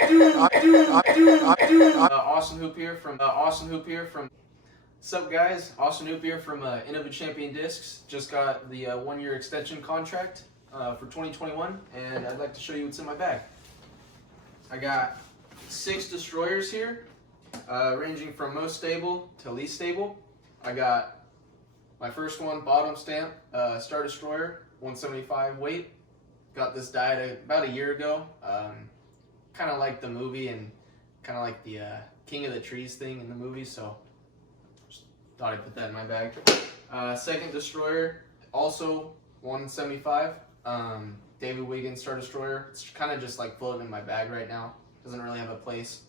Austin Hoop here from What's up, guys? Austin Hoop here from Innova Champion Discs. Just got the 1-year extension contract for 2021, and I'd like to show you what's in my bag. I got 6 destroyers here, ranging from most stable to least stable. I got my first one, bottom stamp, Star Destroyer, 175 weight. Got this dyed about a year ago. Kind of like the movie and kind of like the King of the Trees thing in the movie, so just thought I'd put that in my bag. Second destroyer, also 175. David Wiggins Star Destroyer. It's kind of just like floating in my bag right now. Doesn't really have a place.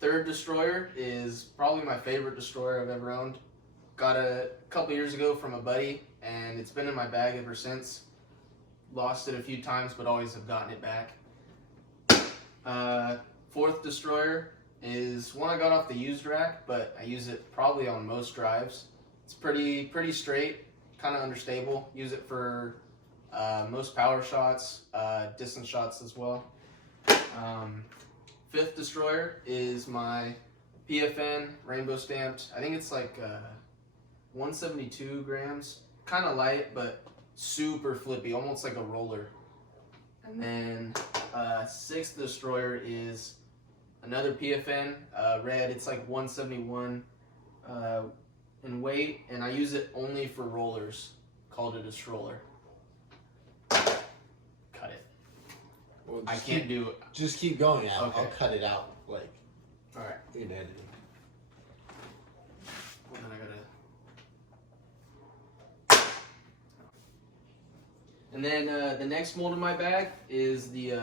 Third destroyer is probably my favorite destroyer I've ever owned. Got it a couple years ago from a buddy, and it's been in my bag ever since. Lost it a few times, but always have gotten it back. Fourth destroyer is one I got off the used rack, but I use it probably on most drives. It's pretty straight, kind of understable. Use it for most power shots, distance shots as well. Fifth destroyer is my PFN rainbow stamped. I think it's like 172 grams, kind of light, but super flippy, almost like a roller. And then sixth destroyer is another PFN red. It's like 171 in weight, and I use it only for rollers. Called it a stroller. Cut it. Well, I can't do it. Just keep going. I'll cut it out. Like, all right. in editing. Well, then I gotta. And then the next mold in my bag is the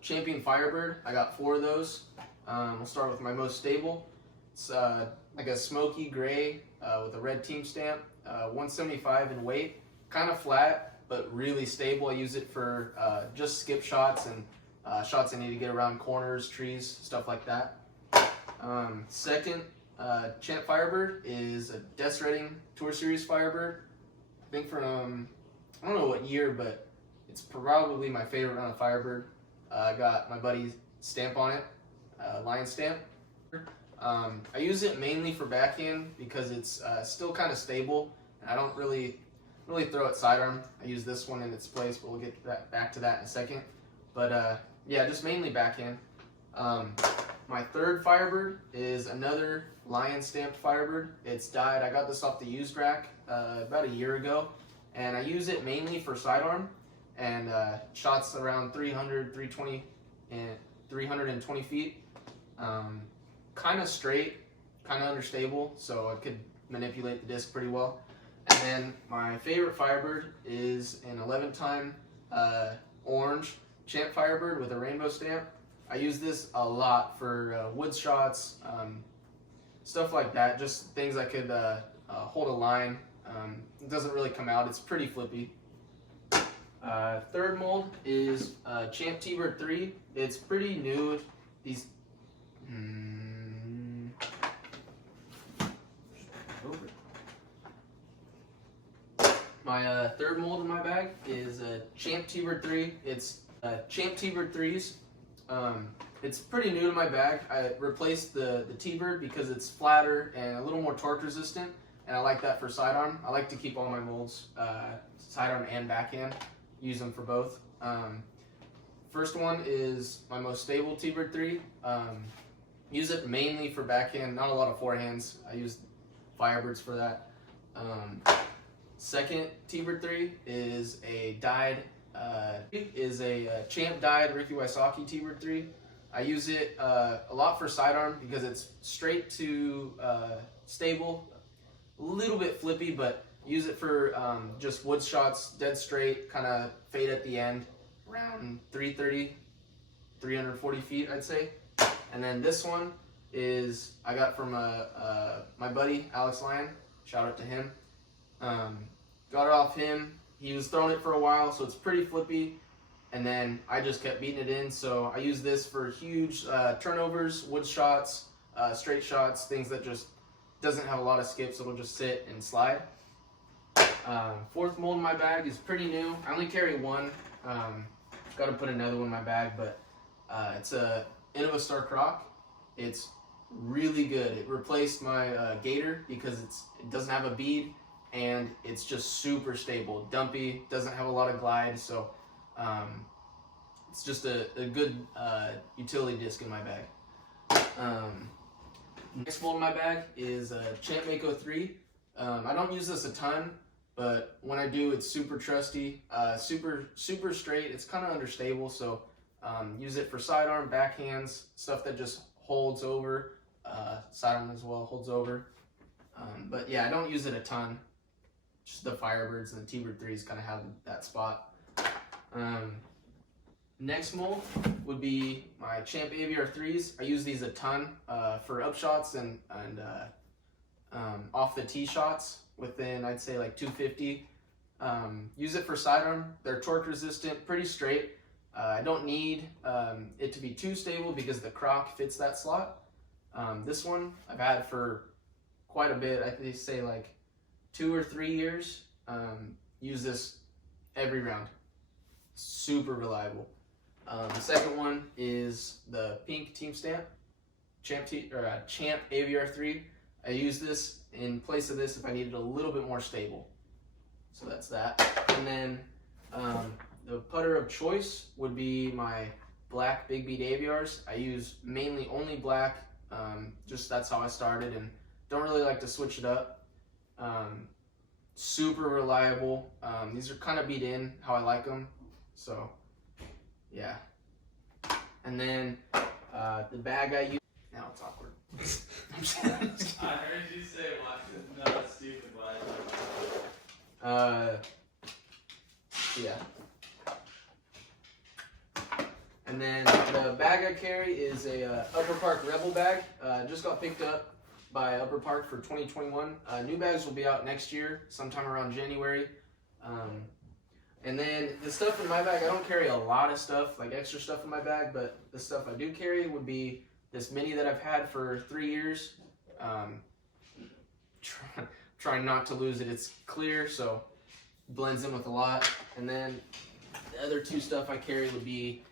Champion Firebird. I got 4 of those. We'll start with my most stable. It's like a smoky gray with a red team stamp, 175 in weight. Kind of flat, but really stable. I use it for just skip shots and shots I need to get around corners, trees, stuff like that. Second, Champ Firebird is a Death's Redding Tour Series Firebird. I think from I don't know what year, but it's probably my favorite on a Firebird. I got my buddy's stamp on it, Lion stamp. I use it mainly for backhand because it's still kind of stable, and I don't really throw it sidearm. I use this one in its place, but we'll get back to that in a second. But yeah, just mainly backhand. My third Firebird is another Lion stamped Firebird. It's dyed. I got this off the used rack about a year ago. And I use it mainly for sidearm and shots around 300, 320, and 320 feet. Kind of straight, kind of understable, so I could manipulate the disc pretty well. And then my favorite Firebird is an 11-time orange Champ Firebird with a rainbow stamp. I use this a lot for wood shots, stuff like that, just things I could hold a line. It doesn't really come out. It's pretty flippy. Third mold is Champ T-Bird 3. It's pretty new. These. My third mold in my bag is Champ T-Bird 3. It's Champ T-Bird 3s. It's pretty new to my bag. I replaced the T-Bird because it's flatter and a little more torque resistant. And I like that for sidearm. I like to keep all my molds sidearm and backhand. Use them for both. First one is my most stable T-Bird 3. Use it mainly for backhand, not a lot of forehands. I use Firebirds for that. Second T-Bird 3 is a dyed, Champ dyed Ricky Wysocki T-Bird 3. I use it a lot for sidearm because it's straight to stable. A little bit flippy, but use it for just wood shots, dead straight, kind of fade at the end, around 330, 340 feet, I'd say. And then this one is I got from my buddy, Alex Lyon. Shout out to him. Got it off him. He was throwing it for a while, so it's pretty flippy. And then I just kept beating it in, so I use this for huge turnovers, wood shots, straight shots, things that just doesn't have a lot of skips. It'll just sit and slide. Fourth mold in my bag is pretty new. I only carry one. got to put another one in my bag, but it's a Innovastar Croc. It's really good. It replaced my Gator because it doesn't have a bead, and it's just super stable. Dumpy, doesn't have a lot of glide, so it's just a good utility disc in my bag. Next mold in my bag is a Champ Mako 3. I don't use this a ton, but when I do, it's super trusty, super straight. It's kind of understable, so use it for sidearm, backhands, stuff that just holds over. Sidearm as well holds over. But yeah, I don't use it a ton. Just the Firebirds and the T-Bird 3s kind of have that spot. Next mold would be my Champ AVR 3s. I use these a ton for upshots and off the tee shots within, I'd say, like 250. Use it for sidearm. They're torque resistant, pretty straight. I don't need it to be too stable because the Croc fits that slot. This one I've had for quite a bit. I think say like 2 or 3 years. Use this every round. Super reliable. The second one is the pink Team Stamp Champ AVR 3. I use this in place of this if I needed a little bit more stable. So that's that. And then the putter of choice would be my black Big Bead AVRs. I use mainly only black. Just that's how I started, and don't really like to switch it up. Super reliable. These are kind of beat in how I like them. So yeah. And then the bag I use. Now it's awkward. I heard you say watch it. No, that's stupid. Yeah. And then the bag I carry is a Upper Park Rebel bag. Just got picked up by Upper Park for 2021. New bags will be out next year, sometime around January. And then the stuff in my bag, I don't carry a lot of stuff, like extra stuff in my bag, but the stuff I do carry would be this mini that I've had for 3 years. Trying not to lose it. It's clear, so blends in with a lot. And then the other two stuff I carry would be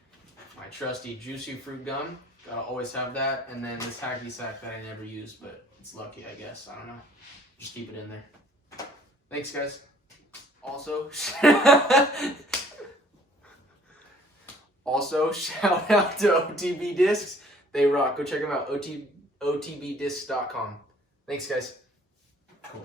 my trusty Juicy Fruit gum. Gotta always have that. And then this hacky sack that I never use, but it's lucky, I guess. I don't know. Just keep it in there. Thanks, guys. Also, shout out to OTB Discs. They rock. Go check them out. OTBDiscs.com. Thanks, guys. Cool.